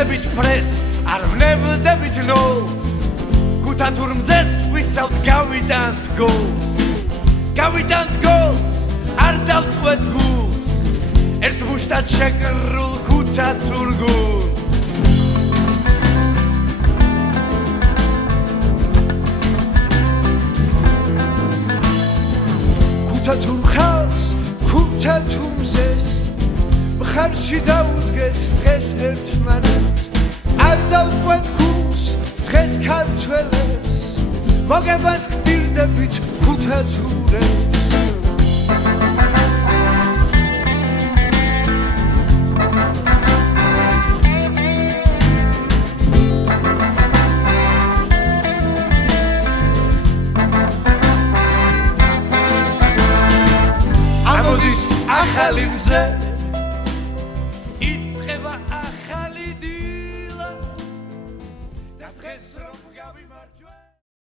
ვნებდებით ფრეს, არ ვნებდებით ნოლს. ქუთა თურმზეც ვიცავთ გავიტანთ გოლს. გავიტანთ გოლს, არ დავწყვეთ გულს. ერთ მუშტად შეკრულ ქუთა თურგულს. ქუთა თურ ხალხს, ქუთა თურმზეს მხარში დაუდგეთ დღეს ერთმანეთს. არ დავწყვეთ გულს დღეს ქართველებს, მოგებას გპირდებით ქუთა თურებს. ამოდის ახალი მზე